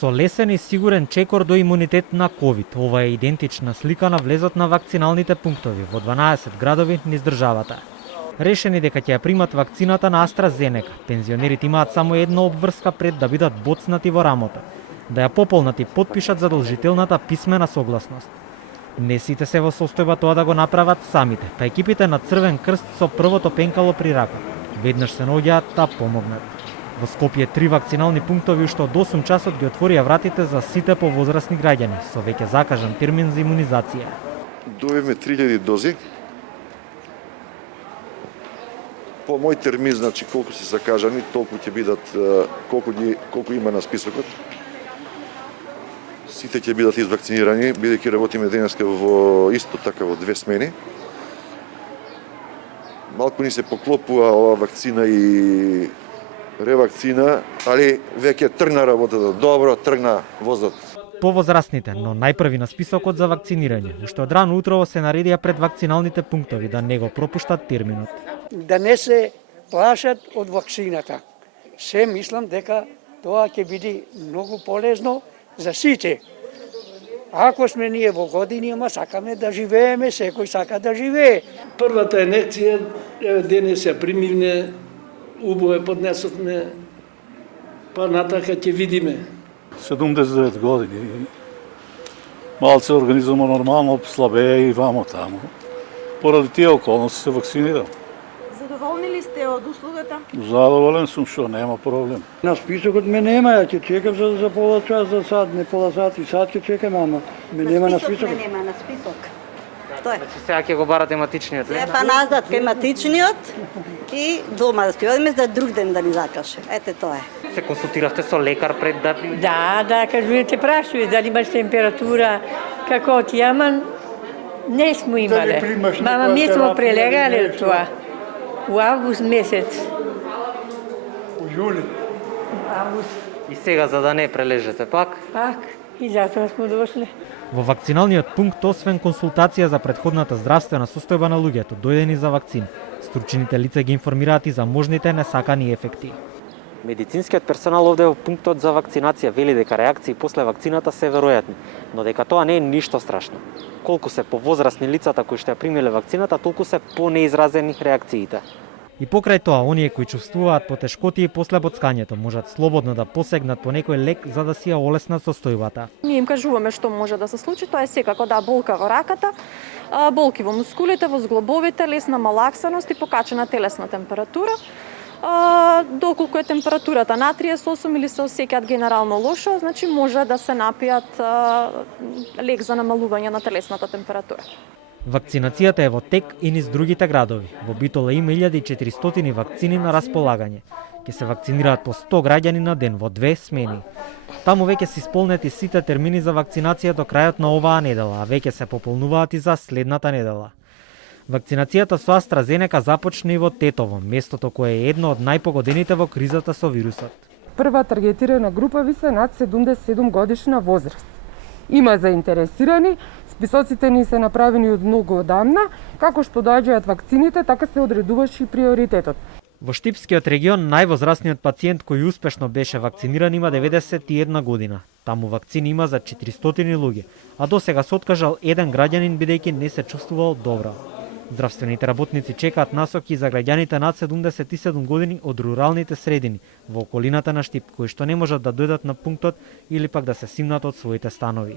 Со лесен и сигурен чекор до имунитет на COVID. Ова е идентична слика на влезот на вакциналните пунктови во 12 градови низ државата. Решени дека ќе ја примат вакцината на AstraZeneca, пензионерите имаат само една обврска пред да бидат боцнати во рамото, да ја пополнат и потпишат задолжителната писмена согласност. Не сите се во состојба тоа да го направат самите, па екипите на Црвен крст со првото пенкало при ракот веднаш се наоѓаат да помогнат. Во Скопје 3 вакцинални пунктови уште од 8 часот ги отворија вратите за сите повозрасни граѓани, со веќе закажан термин за имунизација. Добивме 3000 дози. По мој термин, значи колку се закажани, толку ќе бидат колку има на списокот. Сите ќе бидат извакцинирани, бидејќи работиме денеска во исто така во 2 смени. Малку ни се поклопува ова вакцина и ревакцина, али веќе тргна работата, добро тргна возот. Повозрастните, но најпрви на списокот за вакцинирање, уште од рано утрово се наредија пред вакциналните пунктови да не го пропуштат терминот. Да не се плашат од вакцината. Се мислам дека тоа ќе биде многу полезно за сите. Ако сме ние во години, ама сакаме да живееме, секој сака да живее. Првата инекција денес ја примивне, убаво поднесовме, па натака ќе видиме. 79 години. Малце организмот нормално слабее и вамо тамо. Поради тие околности се вакцинирам. Задоволни ли сте од услугата? Задоволен сум што нема проблем. На списокот ме нема, ја ќе чекам за пола час, за сат, не пола сат и сат ќе чекам, ама ме нема на списокот. Ме нема на список. Тоа е. Значи сега ќе го барате матичниот, ле? Па назад кај матичниот и дома да ќе одиме за друг ден да ни закаже. Ете тоа е. Се консултиравте со лекар пред да примете? Да, кажувате, прашувате дали имаш температура, како ти, ама не смо имале. Мама, ми смо прелегали тоа. У август месец. У јули. Август. И сега за да не прележете пак? Пак. И затоа смо дошли. Во вакциналниот пункт, освен консултација за претходната здравствена состојба на луѓето, дојдени за вакцин, стручените лица ги информираат и за можните несакани ефекти. Медицинскиот персонал овде во пунктот за вакцинација вели дека реакции после вакцината се веројатни, но дека тоа не е ништо страшно. Колку се повозрасни лицата кои што ја примиле вакцината, толку се понеизразени реакциите. И покрај тоа, оние кои чувствуваат потешкотии после боцкањето можат слободно да посегнат по некој лек за да си ја олеснат состојбата. Ние им кажуваме што може да се случи, тоа е секако болка во раката, болки во мускулите, во зглобовите, лесна малаксаност и покачена телесна температура. Доколку е температурата на 38 или се осеќаат генерално лошо, значи може да се напијат лек за намалување на телесната температура. Вакцинацијата е во тек и низ другите градови. Во Битола има 1400 вакцини на располагање. Ќе се вакцинираат по 100 граѓани на ден во 2 смени. Таму веќе се исполнети сите термини за вакцинација до крајот на оваа недела, а веќе се пополнуваат и за следната недела. Вакцинацијата со AstraZeneca започна и во Тетово, местото кое е едно од најпогодените во кризата со вирусот. Прва таргетирана група ви се над 77 годишна возраст. Има заинтересирани, списоците ни се направени од многу одамна, како што доаѓаат вакцините, така се одредуваше и приоритетот. Во Штипскиот регион највозрастниот пациент кој успешно беше вакциниран има 91 година. Таму вакцини има за 400 луѓе, а досега се откажал еден граѓанин бидејќи не се чувствувал добро. Здравствените работници чекаат насоки за граѓаните над 77 години од руралните средини во околината на Штип, кои што не можат да дојдат на пунктот или пак да се симнат од своите станови.